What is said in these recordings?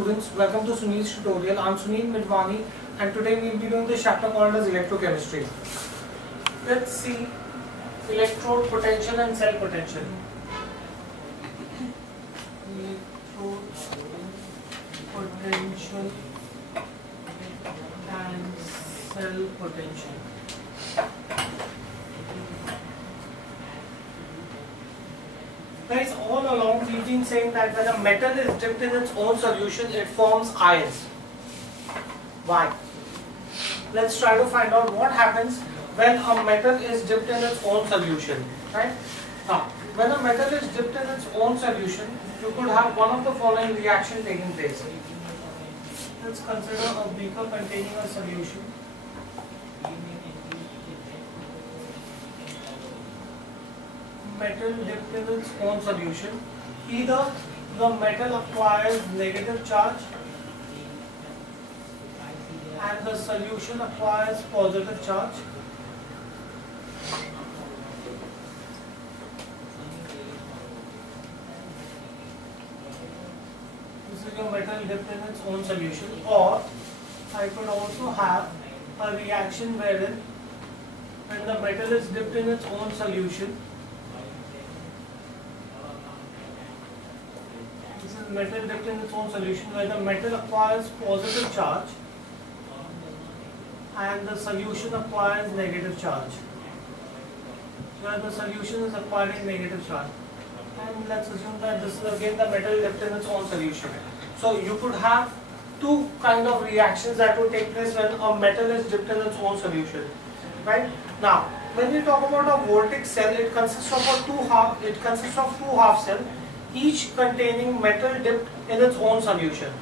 Students, welcome to Sunil's tutorial. I'm Sunil Midwani and today we will be doing this chapter called as electrochemistry. Let's see electrode potential and cell potential. Electrode potential and cell potential. Guys, all along we've been saying that when a metal is dipped in its own solution, it forms ions. Why? Let's try to find out what happens when a metal is dipped in its own solution. Right? Now, when a metal is dipped in its own solution, you could have one of the following reaction taking place. Let's consider a beaker containing a solution. Metal dipped in its own solution. Either the metal acquires negative charge and the solution acquires positive charge, this is your metal dipped in its own solution, or I could also have a reaction wherein when the metal is dipped in its own solution, metal dipped in its own solution where the metal acquires positive charge and the solution acquires negative charge. Where the solution is acquiring negative charge. And let's assume that this is again the metal dipped in its own solution. So you could have two kind of reactions that will take place when a metal is dipped in its own solution. Right? Now, when we talk about a voltaic cell, it consists of two half cells, each containing metal dipped in its own solution.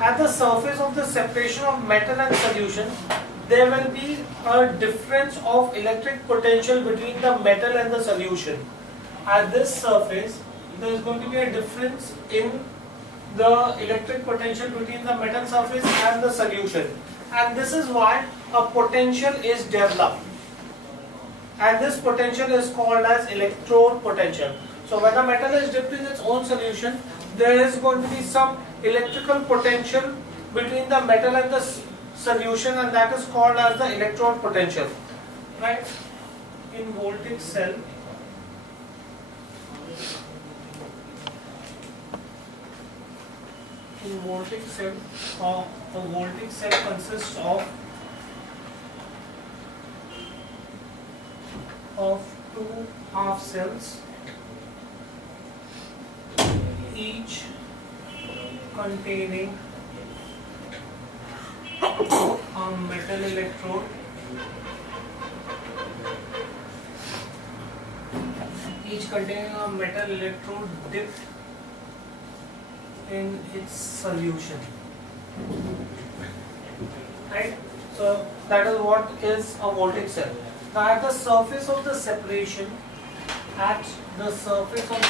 At the surface of the separation of metal and solution, there will be a difference of electric potential between the metal and the solution. At this surface, there is going to be a difference in the electric potential between the metal surface and the solution. And this is why a potential is developed. And this potential is called as electrode potential. So when a metal is dipped in its own solution, there is going to be some electrical potential between the metal and the solution, and that is called as the electrode potential. Right? In voltaic cell, a voltaic cell consists of two half cells, each containing a metal electrode dipped in its solution. Right? So that is what is a voltaic cell. Now at the surface of the separation, at the surface of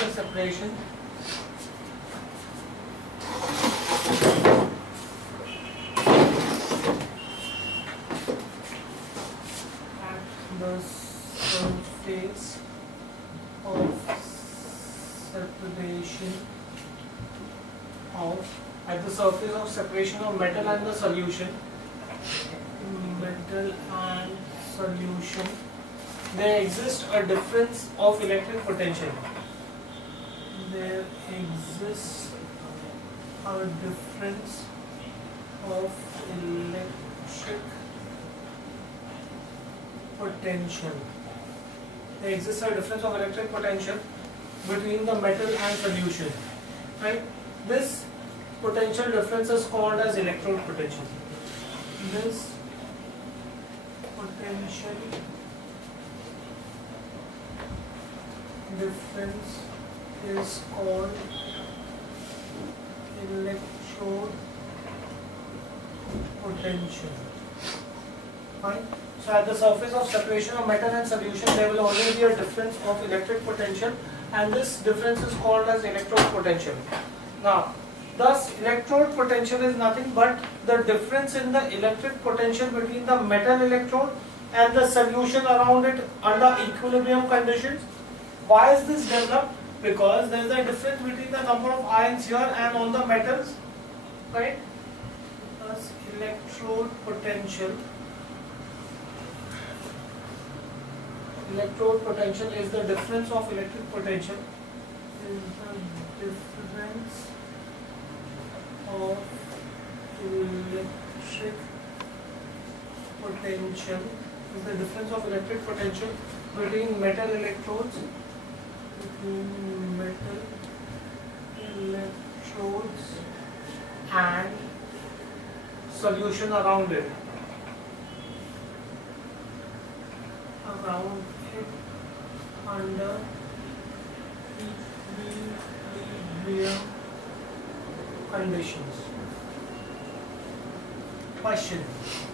separation of metal and the solution, there exists a difference of electric potential. There exists a difference of electric potential. There exists a difference of electric potential between the metal and solution. Right? This potential difference is called as electrode potential. This potential difference is called electrode potential. Fine. So at the surface of separation of metal and solution, there will always be a difference of electric potential, and this difference is called as electrode potential. Now, thus electrode potential is nothing but the difference in the electric potential between the metal electrode and the solution around it under equilibrium conditions. Why is this developed? Because there is a difference between the number of ions here and on the metals. right? Plus electrode potential. Electrode potential is the difference of electric potential. Is the difference of electric potential. Is the difference of electric potential between metal electrodes. Between metal electrodes and solution around it. Around it under equilibrium conditions. Question: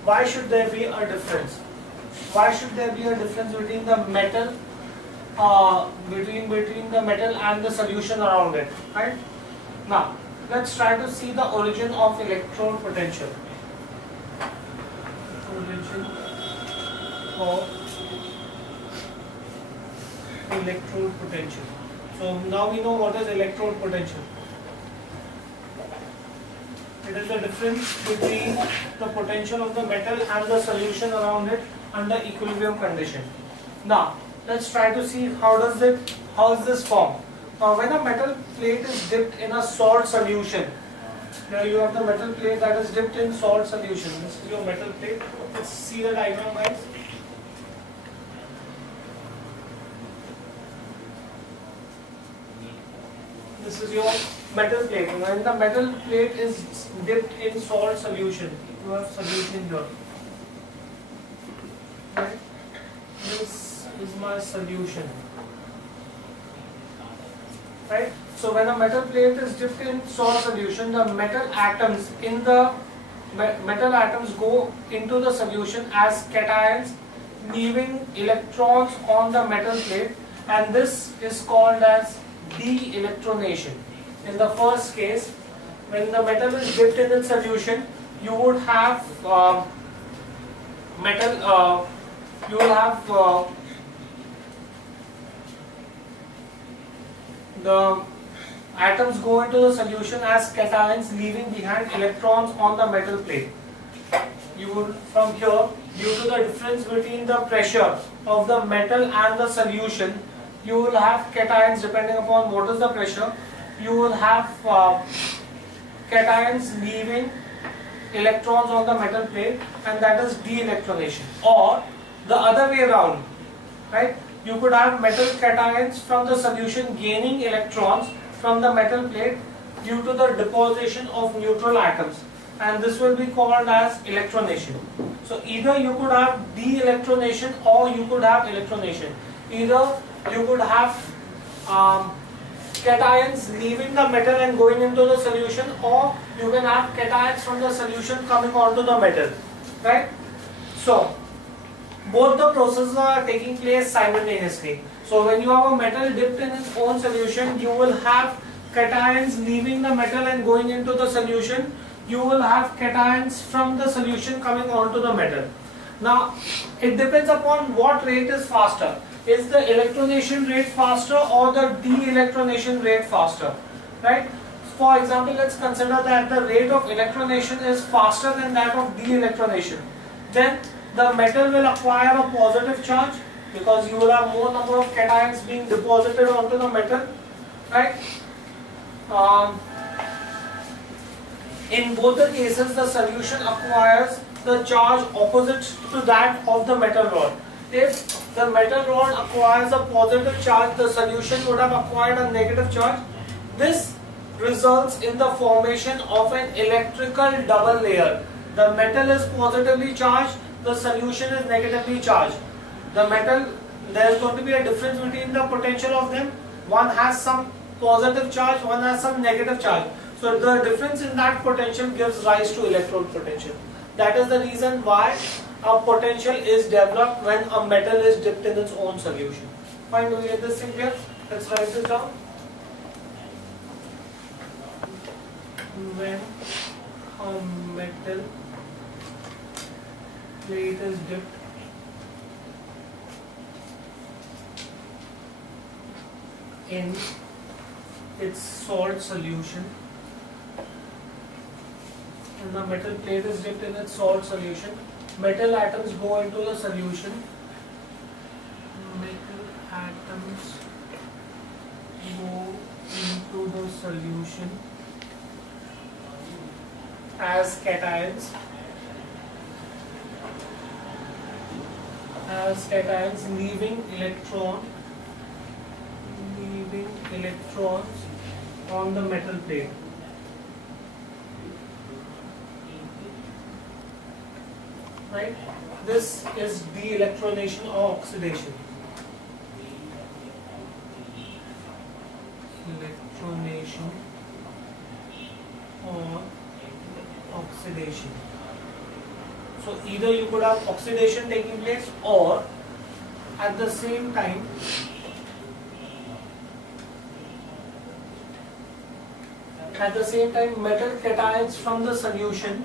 why should there be a difference? Why should there be a difference between the metal, between the metal and the solution around it? Right? Now, let's try to see the origin of electrode potential. Origin of electrode potential. So now we know what is electrode potential. It is the difference between the potential of the metal and the solution around it under equilibrium condition. Now let's try to see how is this formed. Now when a metal plate is dipped in a salt solution, here you have the metal plate that is dipped in salt solution. This is your metal plate. Let's see the diagram, guys. This is your metal plate. When the metal plate is dipped in salt solution, you have solution here. Right? This is my solution. Right? So when a metal plate is dipped in salt solution, the metal atoms go into the solution as cations, leaving electrons on the metal plate, and this is called as de-electronation. In the first case, when the metal is dipped in its solution, you would have the atoms go into the solution as cations, leaving behind electrons on the metal plate. You would, from here, due to the difference between the pressure of the metal and the solution, you will have cations depending upon what is the pressure. You will have cations leaving electrons on the metal plate, and that is de-electronation. Or the other way around, right? You could have metal cations from the solution gaining electrons from the metal plate due to the deposition of neutral atoms, and this will be called as electronation. So either you could have de-electronation or you could have electronation. Either you could have cations leaving the metal and going into the solution, or you can have cations from the solution coming onto the metal, right? So both the processes are taking place simultaneously. So when you have a metal dipped in its own solution, you will have cations leaving the metal and going into the solution. You will have cations from the solution coming onto the metal. Now it depends upon what rate is faster. Is the electronation rate faster or the de-electronation rate faster, right? For example, let's consider that the rate of electronation is faster than that of de-electronation. Then the metal will acquire a positive charge because you will have more number of cations being deposited onto the metal, right? In both the cases, the solution acquires the charge opposite to that of the metal rod. If the metal rod acquires a positive charge, the solution would have acquired a negative charge. This results in the formation of an electrical double layer. The metal is positively charged, the solution is negatively charged. The metal, there is going to be a difference between the potential of them. One has some positive charge, one has some negative charge. So the difference in that potential gives rise to electrode potential. That is the reason why a potential is developed when a metal is dipped in its own solution. Fine, do we get this thing here? Let's write this down. When a metal plate is dipped in its salt solution, and the metal plate is dipped in its salt solution. Metal atoms go into the solution. Metal atoms go into the solution as cations. Leaving electrons on the metal plate. Right? This is de-electronation or oxidation. Electronation or oxidation. So either you could have oxidation taking place, or at the same time metal cations from the solution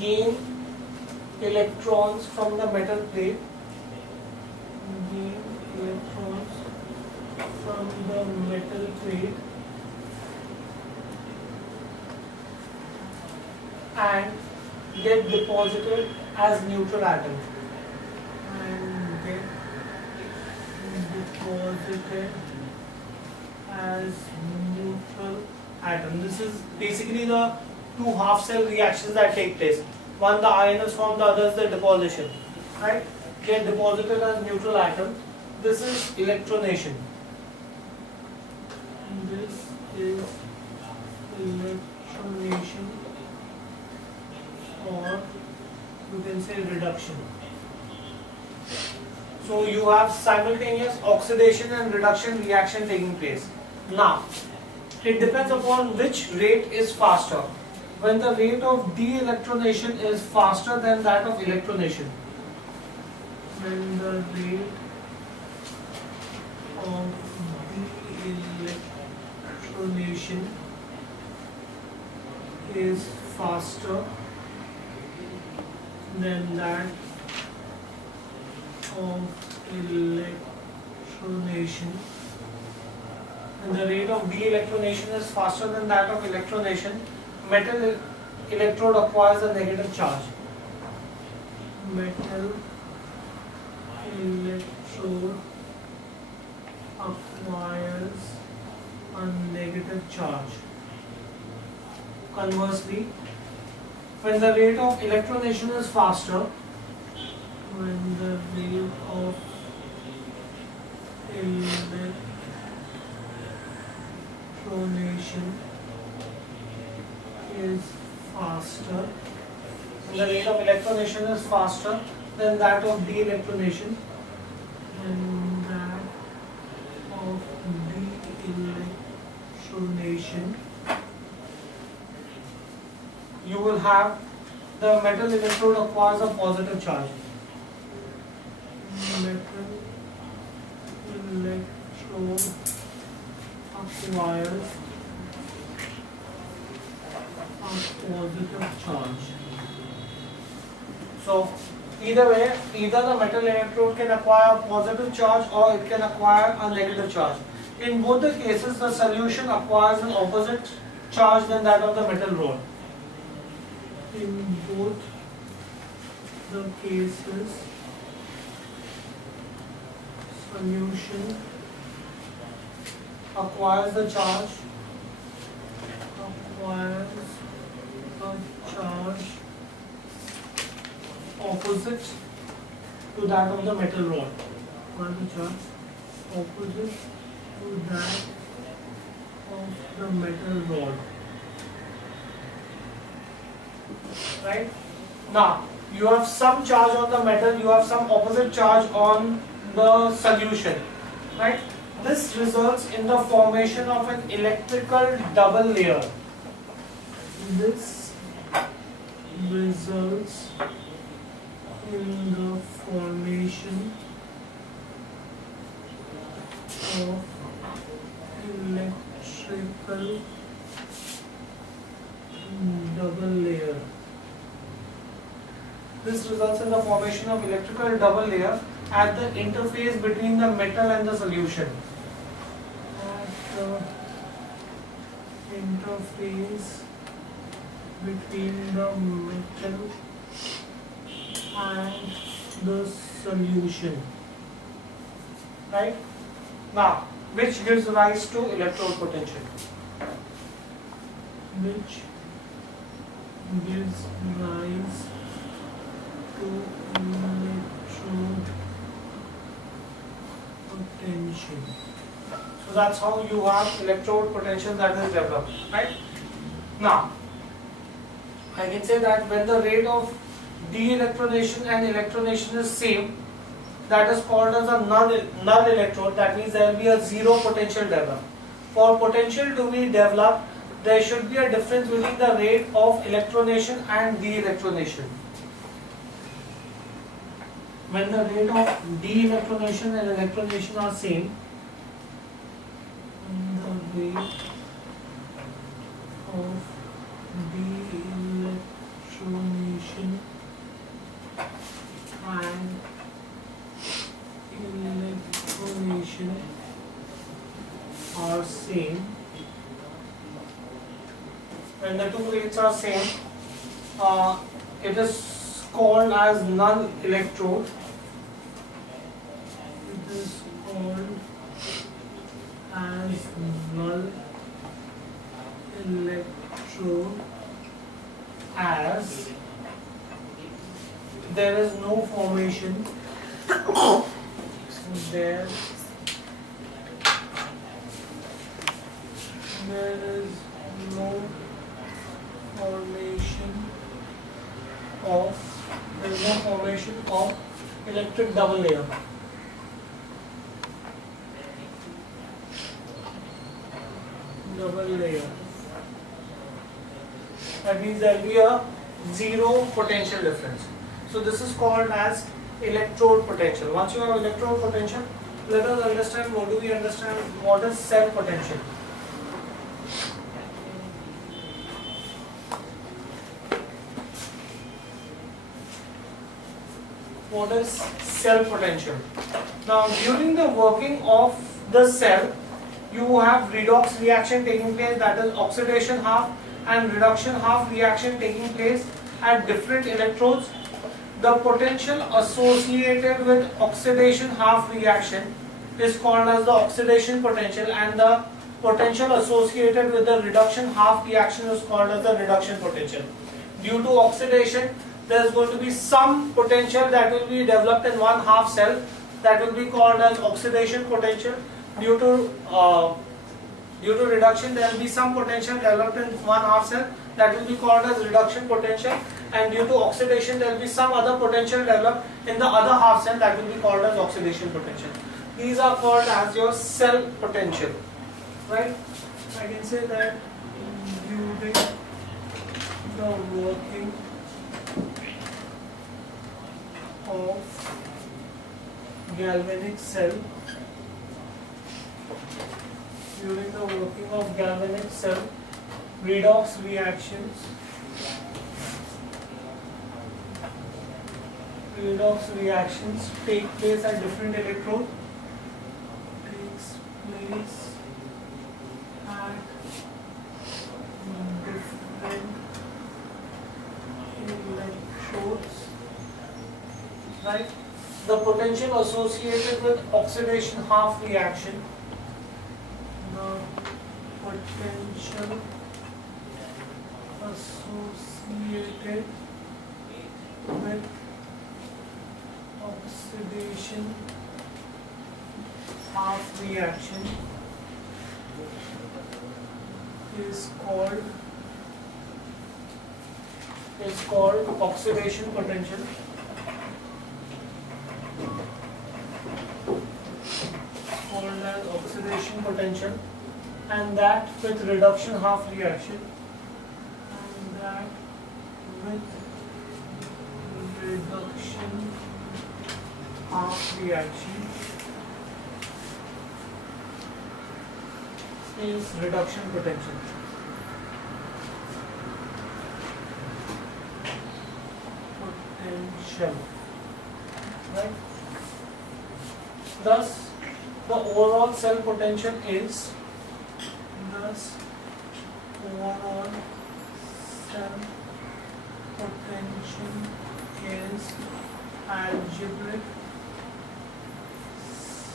gain electrons from the metal plate, and get deposited as neutral atoms. This is basically the two half cell reactions that take place. One, the ion is formed, the other is the deposition. Right? Get deposited as neutral atoms. This is electronation. Or you can say reduction. So you have simultaneous oxidation and reduction reaction taking place. Now, it depends upon which rate is faster. When the rate of de-electronation is faster than that of electronation. When the rate of de-electronation is faster than that of electronation, and the rate of de-electronation is faster than that of electronation, metal electrode acquires a negative charge. Metal electrode acquires a negative charge. Conversely, when the rate of electronation is faster, than that of de-electronation, you will have the metal electrode acquires a positive charge. Metal electrode acquires a positive charge. So either way, either the metal electrode can acquire a positive charge or it can acquire a negative charge. In both the cases, the solution acquires an opposite charge than that of the metal rod. In both the cases, solution acquires a charge opposite to that of the metal rod. Opposite to that of the metal rod. Right? Now, you have some charge on the metal, you have some opposite charge on the solution. Right? This results in the formation of an electrical double layer. This results in the formation of electrical double layer. This results in the formation of electrical double layer at the interface between the metal and the solution. At the interface between the metal and the solution. Right? Now, which gives rise to electrode potential? Which gives rise to electrode potential. So that's how you have electrode potential that is developed, right? Now, I can say that when the rate of de-electronation and electronation is same, that is called as a null electrode. That means there will be a zero potential developed. For potential to be developed, there should be a difference between the rate of electronation and de-electronation. When the rate of de-electronation and electronation are same, the rate of de-electronation and electronation are same. When the two rates are same, it is called as null electrode. It is called as null electrode as there is no formation. There is no formation of electric double layer. That means there will be a zero potential difference. So this is called as electrode potential. Once you have electrode potential, let us understand what is cell potential. What is cell potential? Now, during the working of the cell, you have redox reaction taking place, that is oxidation half and reduction half reaction taking place at different electrodes. The potential associated with oxidation half reaction is called as the oxidation potential, and the potential associated with the reduction half reaction is called as the reduction potential. Due to oxidation, there is going to be some potential that will be developed in one half cell, that will be called as oxidation potential. Due to reduction, there will be some potential developed in one half cell, that will be called as reduction potential, and due to oxidation there will be some other potential developed in the other half cell, that will be called as oxidation potential. These are called as your cell potential, right? I can say that during the working of galvanic cell, redox reactions take place at different electrodes. Right? The potential associated with oxidation half reaction, the potential associated with oxidation half reaction is called oxidation potential. Called as oxidation potential, and that with reduction half reaction, is reduction potential. Potential. Thus, the overall cell potential is algebraic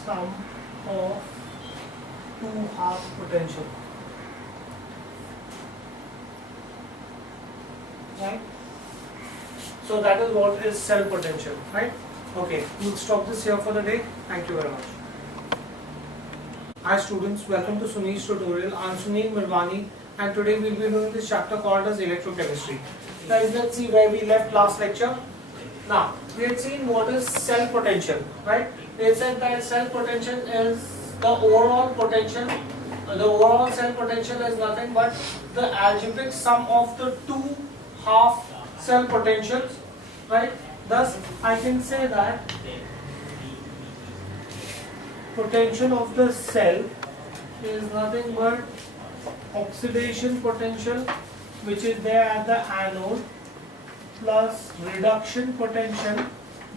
sum of two half potential. Right? So that is what is cell potential, right? Okay, we'll stop this here for the day. Thank you very much. Hi students, welcome to Sunil's tutorial. I am Sunil Mirwani and today we'll be doing this chapter called as electrochemistry. Guys, let's see where we left last lecture. Now, we had seen what is cell potential, right? We had said that cell potential is the overall potential. The overall cell potential is nothing but the algebraic sum of the two half cell potentials, right? Thus, I can say that potential of the cell is nothing but oxidation potential which is there at the anode plus reduction potential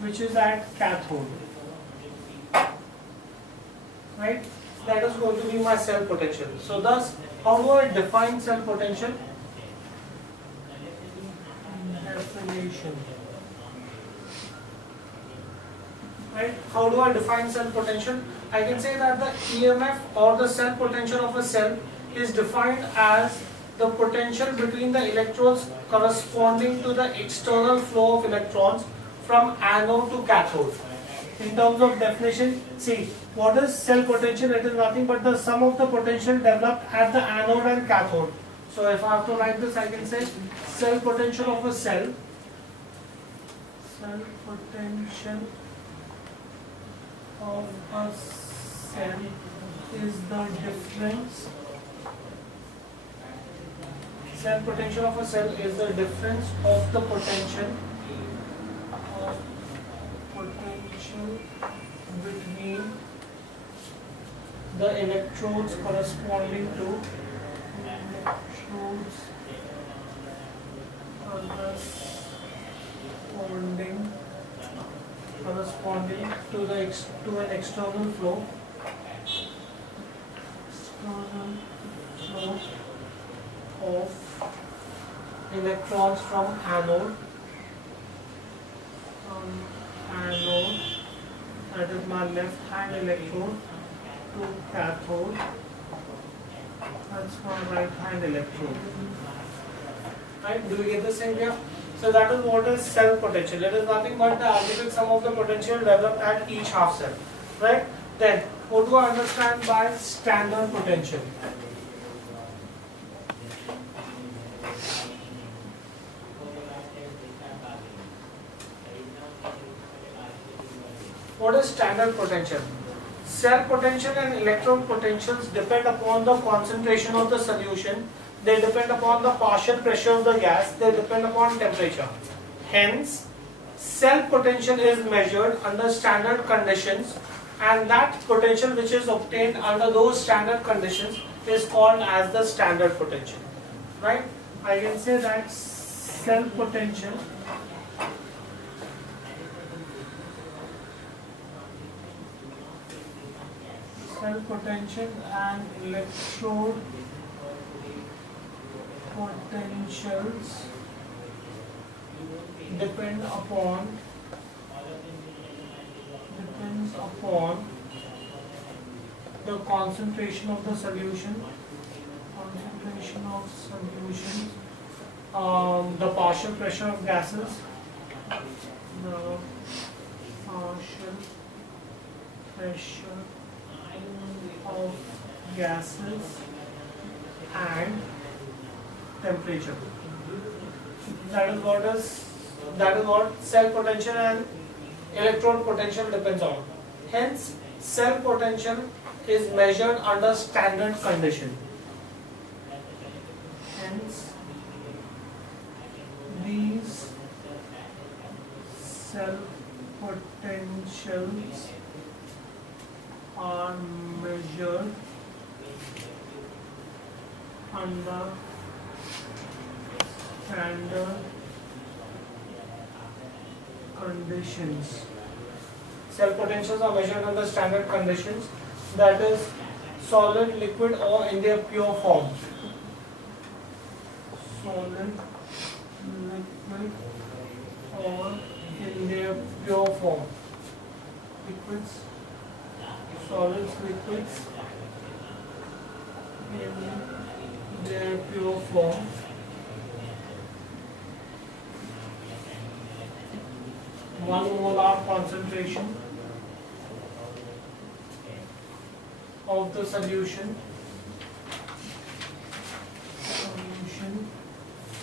which is at cathode, right? That is going to be my cell potential. So thus, how do I define cell potential? Definition. Right? How do I define cell potential? I can say that the EMF or the cell potential of a cell is defined as the potential between the electrodes corresponding to the external flow of electrons from anode to cathode. In terms of definition, see, what is cell potential? It is nothing but the sum of the potential developed at the anode and cathode. So if I have to write this, I can say cell potential of a cell. Cell potential of a cell is the difference. Cell potential of a cell is the difference of the potential between the electrodes corresponding to to an external flow of electrons from anode, that is my left hand electrode, to cathode, that's my right hand electrode. Right? Do we get this thing here? So that is what is cell potential. It is nothing but the algebraic sum of the potential developed at each half cell. Right? Then, what do I understand by standard potential? What is standard potential? Cell potential and electrode potentials depend upon the concentration of the solution. They depend upon the partial pressure of the gas. They depend upon temperature. Hence, cell potential is measured under standard conditions, and that potential which is obtained under those standard conditions is called as the standard potential. Right? I can say that cell potential and electrode potentials depends upon the concentration of the solution, the partial pressure of gases, and temperature. That is what cell potential and electrode potential depends on. Hence, cell potential is measured under standard condition. Hence, these cell potentials are measured under standard conditions. Cell potentials are measured under standard conditions, that is solid, liquid or in their pure form. Solid, liquid or in their pure form. Liquids, solids, liquids in their pure form. One molar concentration of the solution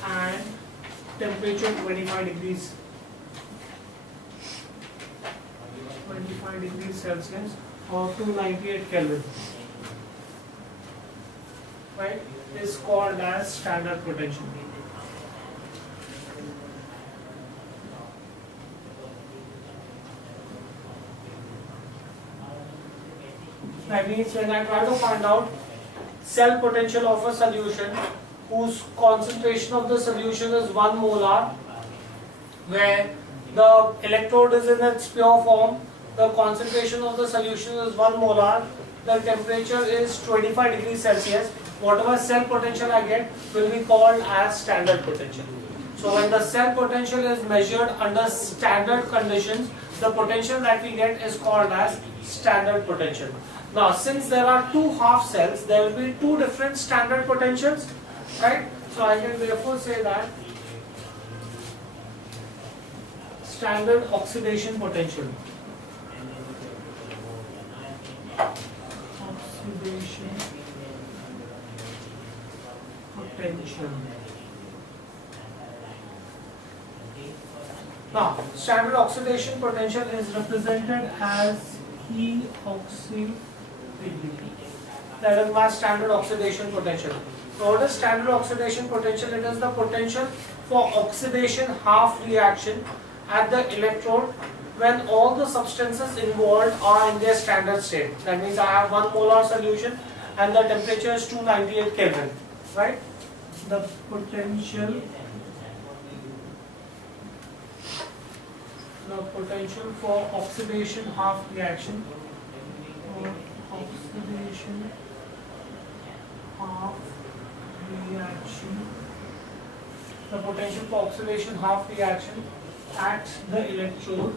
and temperature 25 degrees Celsius or 298 Kelvin, right, is called as standard potential. That means when I try to find out cell potential of a solution whose concentration of the solution is 1 molar, where the electrode is in its pure form, the concentration of the solution is 1 molar, the temperature is 25 degrees Celsius, whatever cell potential I get will be called as standard potential. So when the cell potential is measured under standard conditions, the potential that we get is called as standard potential. Now, since there are two half cells, there will be two different standard potentials, right? So I can therefore say that standard oxidation potential. Oxidation potential. Now, standard oxidation potential is represented as E oxy degree. That is my standard oxidation potential. So what is standard oxidation potential? It is the potential for oxidation half reaction at the electrode when all the substances involved are in their standard state. That means I have 1 molar solution and the temperature is 298 Kelvin, right? The potential for oxidation half reaction or oxidation half reaction, the potential for oxidation half reaction at the electrode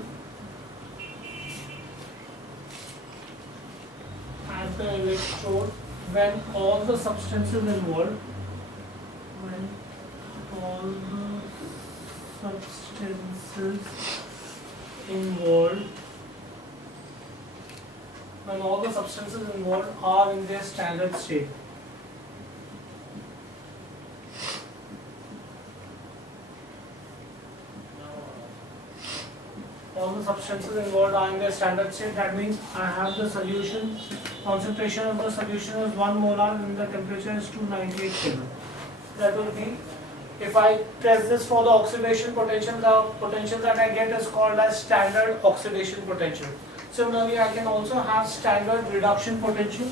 when all the substances involved are in their standard state. All the substances involved are in their standard state. That means I have the solution, concentration of the solution is 1 molar and the temperature is 298 Kelvin. That will be, if I test this for the oxidation potential, the potential that I get is called as standard oxidation potential. Similarly, I can also have standard reduction potential.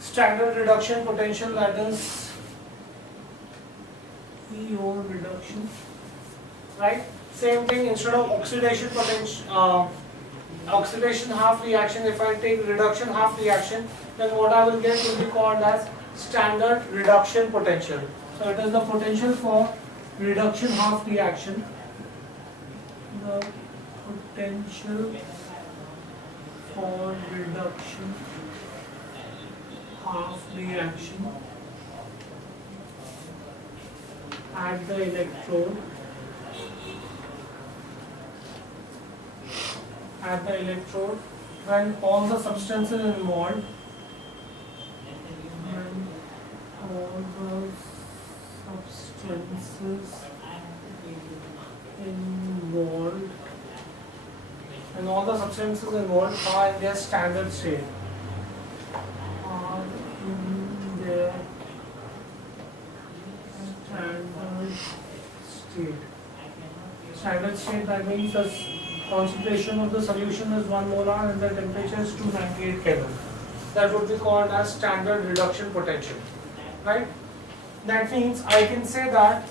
Standard reduction potential, that is EO reduction, right? Same thing, instead of oxidation potential, oxidation half reaction, if I take reduction half reaction, then what I will get will be called as standard reduction potential. So it is the potential for reduction half reaction, the potential for reduction half reaction at the electrode when all the substances involved are in their standard state. Standard state, that means concentration of the solution is 1 molar and the temperature is 298 Kelvin. That would be called as standard reduction potential, right? That means I can say that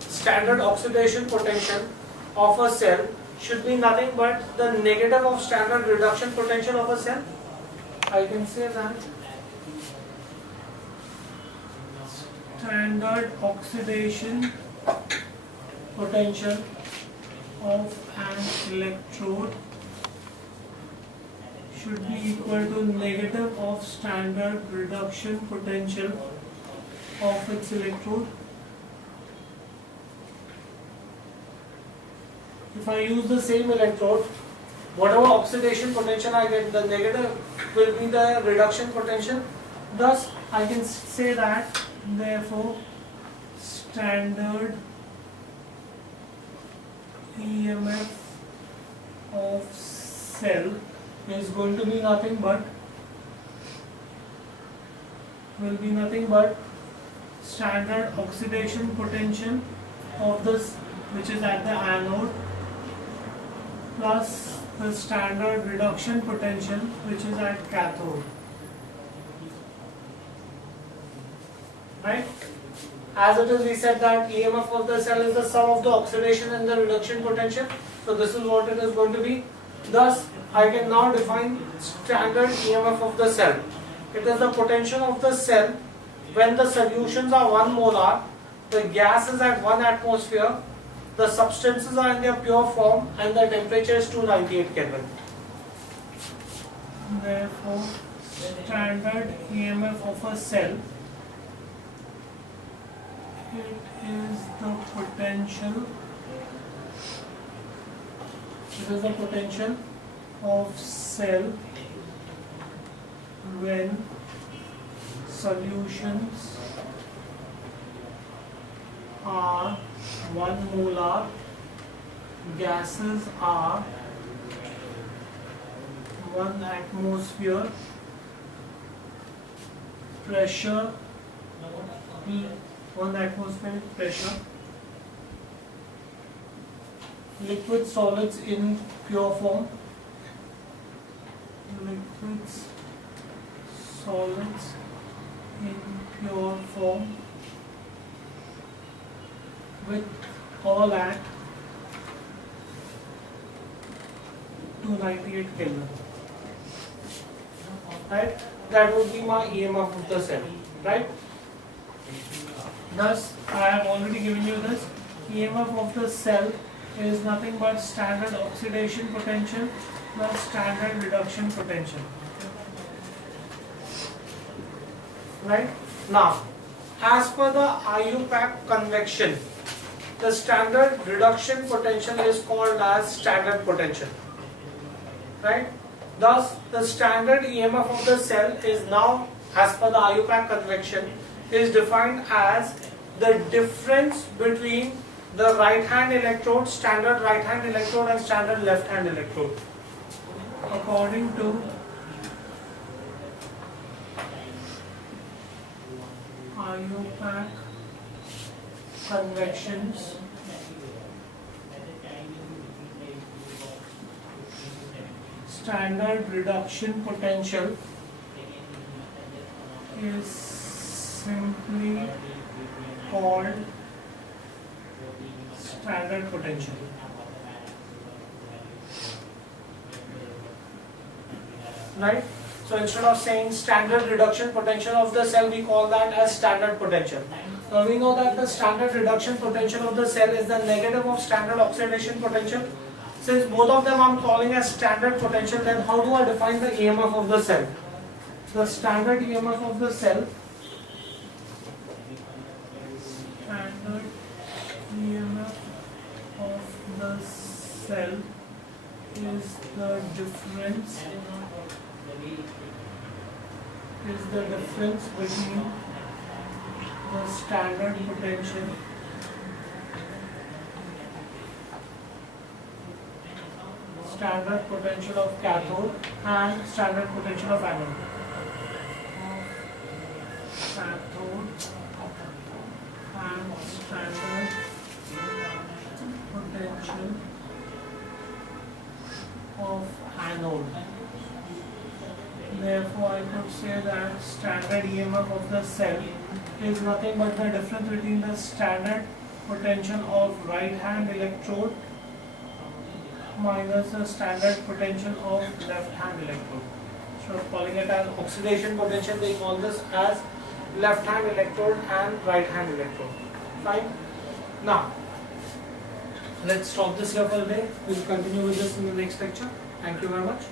standard oxidation potential of a cell should be nothing but the negative of standard reduction potential of a cell. I can say that standard oxidation potential of an electrode should be equal to negative of standard reduction potential of its electrode. If I use the same electrode, whatever oxidation potential I get, the negative will be the reduction potential. Thus, I can say that, therefore, standard EMF of cell is going to be nothing but standard oxidation potential of this, which is at the anode, plus the standard reduction potential which is at cathode. Right? As it is, we said that EMF of the cell is the sum of the oxidation and the reduction potential. So this is what it is going to be. Thus, I can now define standard EMF of the cell. It is the potential of the cell when the solutions are 1 molar, the gas is at 1 atmosphere, the substances are in their pure form, and the temperature is 298 Kelvin. Therefore, standard EMF of a cell, it is the potential of cell when solutions are 1 molar, gases are 1 atmosphere, pressure 1 atmospheric pressure, liquid solids in pure form, liquids solids in pure form, with all at 298 Kelvin. Right? That would be my EMF of the cell. Right? Thus, I have already given you this. EMF of the cell is nothing but standard oxidation potential plus standard reduction potential. Right? Now, as per the IUPAC convection, the standard reduction potential is called as standard potential. Right? Thus, the standard EMF of the cell is now, as per the IUPAC convection, is defined as the difference between the right hand electrode, standard right hand electrode, and standard left hand electrode. According to IUPAC convections, standard reduction potential is simply called standard potential. Right? So instead of saying standard reduction potential of the cell, we call that as standard potential. Now we know that the standard reduction potential of the cell is the negative of standard oxidation potential. Since both of them I'm calling as standard potential, then how do I define the EMF of the cell? The standard EMF of the cell, standard EMF of the cell is the difference between the standard potential of cathode and standard potential of anode. Cathode and standard potential of anode. Therefore, I could say that standard EMF of the cell is nothing but the difference between the standard potential of right hand electrode minus the standard potential of left hand electrode. So calling it as oxidation potential, they call this as left hand electrode and right hand electrode. Fine. Now, let's stop this here for the day. We'll continue with this in the next lecture. Thank you very much.